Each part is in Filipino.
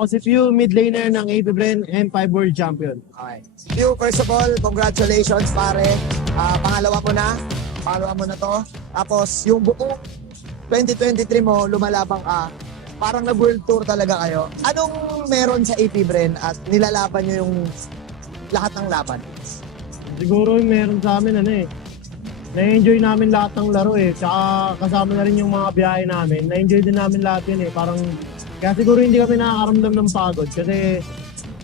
Ako si Pew, mid laner ng AP Bren, M5 World Champion. Okay. Pew, first of all, congratulations pare. Pangalawa mo na to. Tapos yung buong 2023 mo, lumalabang ka. Parang nag-world tour talaga kayo. Anong meron sa AP Bren at nilalaban nyo yung lahat ng laban? Siguro yung meron sa amin na-enjoy namin lahat ng laro Tsaka kasama na rin yung mga biyahe namin. Na-enjoy din namin lahat yun Parang, kaya siguro hindi kami nakakaramdam ng pagod kasi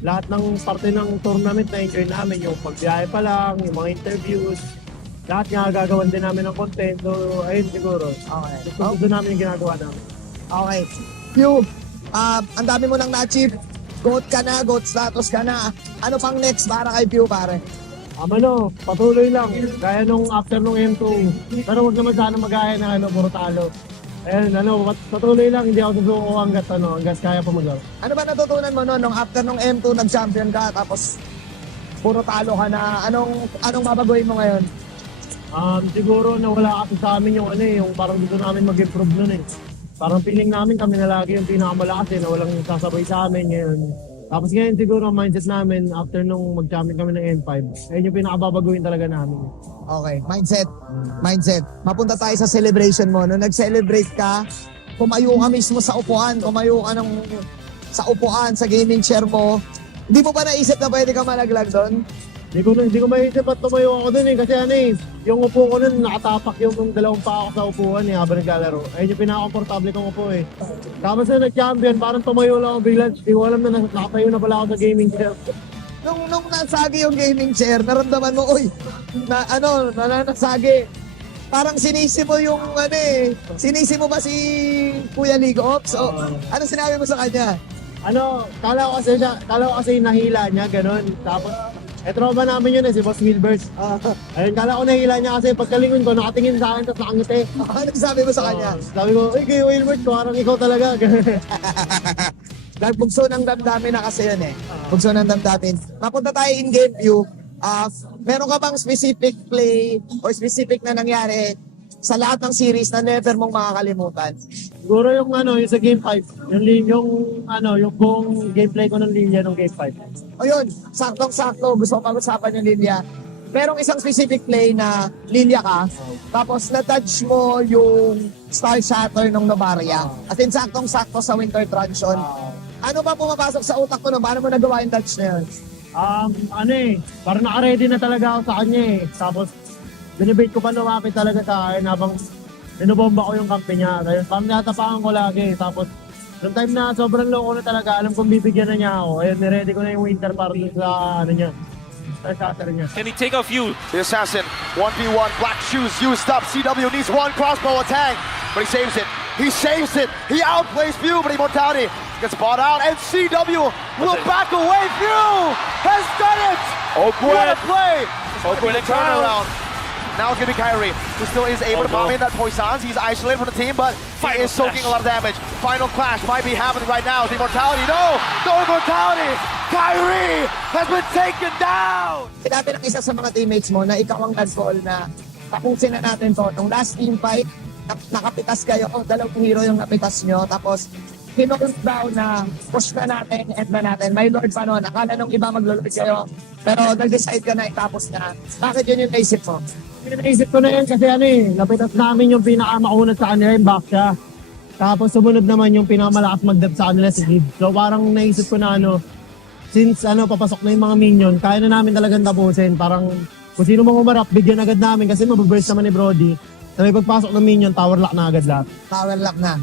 lahat ng parte ng tournament na-enjoy namin. Yung pagbiyahe pa lang, yung mga interviews, lahat nga gagawan din namin ng content. So, ayun siguro. Okay. Gusto namin yung ginagawa namin. Okay. Pew, ang dami mo nang na-achieve. GOAT ka na, GOAT status ka na. Ano pang next para kay Pew pare? Patuloy lang. Gaya nung after nung M2. Pero huwag naman sana magaya ng puro talo. Ayun, patuloy lang. Hindi ako susuko hanggat kaya pa maglaro. Ano ba natutunan mo nung after nung M2 nag-champion ka tapos puro talo ka na? Anong babaguhin mo ngayon? Siguro nawala kasi sa amin yung parang gusto namin mag-improve nun Parang feeling namin kami na lagi yung pinakamalakas na walang sasabay sa amin ngayon. Tapos ngayon siguro ang mindset namin after nung mag-champion kami ng M5, ayun yung pinakababaguhin talaga namin. Okay, mindset. Mapunta tayo sa celebration mo. Nung nag-celebrate ka, tumayo ka mismo sa upuan, sa upuan, sa gaming chair mo. Hindi mo ba naisip na pwede ka malaglag doon? Hindi ko maisip at tumayo ako dun kasi yung upo ko nun nakatapak yung dalawang pa ako sa upuan habang naglalaro. Ayun yung pinaka-komportable kong upo Tapos na nag-champion, parang tumayo lang ako bigla. Hindi ko alam na nakatayo na pala ako sa gaming chair. Nung nasagi yung gaming chair, naramdaman mo, nasagi. Parang sinisi mo yung sinisi mo ba si Kuya Ligo Ops? Ano sinabi mo sa kanya? Kala ko kasi nahila niya, ganun. Tapos, trauma namin yun si Boss Wilbers. Ayun, kala ko nahila niya kasi pagkalingon ko, nakatingin sa akin, tapos nakangiti. Ano sabi mo sa kanya? Sabi ko, Kuya Wilbers, parang ikaw talaga. Bugso ng damdamin na kasi yun Bugso ng damdamin. Mapunta tayo in game view. Meron ka bang specific play or specific na nangyari sa lahat ng series na never mong makakalimutan? Siguro yung sa Game 5, yung buong gameplay ko ng linya ng Game 5. O yun, saktong-sakto, gusto ko pag-usapan yung linya. Merong isang specific play na linya ka, tapos na-touch mo yung Star Shatter ng Novaria. At in saktong-sakto sa Winter Truncheon. Ano ba pumapasok sa utak ko paano mo nagawa yung touch na yun? Parang naka-ready na talaga ako sa kanya Tapos, binibait ko pa lumapit talaga sa akin habang binubomba ko yung kampi niya. Dahil parang natapakan ko lagi. Tapos, noong time na sobrang loko na talaga, alam kong bibigyan na niya ako. Ayun, niready ko na yung winter para dun sa sa shatter niya. Can he take off you? The assassin, 1v1, black shoes used up. CW needs one crossbow attack, but he saves it. He saves it. He outplays Pew, but Immortality gets bought out, and CW will back away. Pew has done it. What a play. Open Turnaround. Now it's going to be Kyrie, who still is able to bomb in that Poisons. He's isolated from the team, but he is soaking a lot of damage. Final clash might be happening right now. The Immortality, no Immortality. Kyrie has been taken down. Sinabi ng isa sa mga teammates mo na ikaw ang nag-call na tapusin na natin to. Nung last team fight, nakapitas kayo. Dalawang hero yung napitas nyo. Tapos, kinocount down na push na natin, end na natin. May Lord pa nun. Akala nung iba mag-Lord kayo. Pero nag-decide ka na itapos na. Bakit yun yung naisip mo? Naisip ko na yan kasi napitas namin yung pinakamakunat sa kanila yung Baksha. Tapos sumunod naman yung pinakamalakas mag-dab sa kanila si Gibbs. So parang naisip ko na since papasok na yung mga minion, kaya na namin talagang tapusin. Parang kung sino mang umarap, bigyan agad namin kasi mababurst naman ni Brody. So may pagpasok ng minion, tower lock na agad lahat. Tower lock na.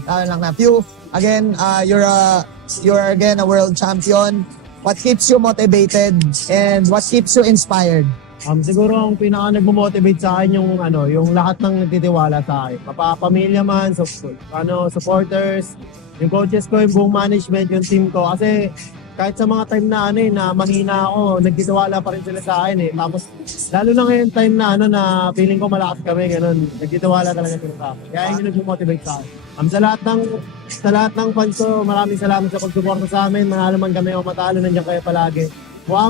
Pew, again, you're again a world champion. What keeps you motivated and what keeps you inspired? Siguro ang pinaka nagmo-motivate sa akin yung lahat ng nagtitiwala sa akin. Mapapamilya man, supporters, yung coaches ko, yung buong management, yung team ko. Kasi kahit sa mga time na na mahina ako, nagtitiwala pa rin sila sa akin Tapos lalo na ngayon time na na feeling ko malakas kami, ganun. Nagtitiwala talaga sila sa akin. Kaya yung nagmo-motivate sa akin. Sa lahat ng fans ko, maraming salamat sa pagsuporta sa amin. Manalo man kami o matalo, nandiyan kayo palagi. Mukha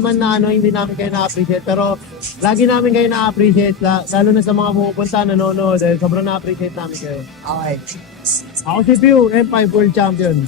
man na hindi namin kayo na-appreciate, pero lagi namin kayo na-appreciate, lalo na sa mga pumupunta, nanonood, sobrang na-appreciate namin kayo. Okay. Ako si Pew, M5 World Champion.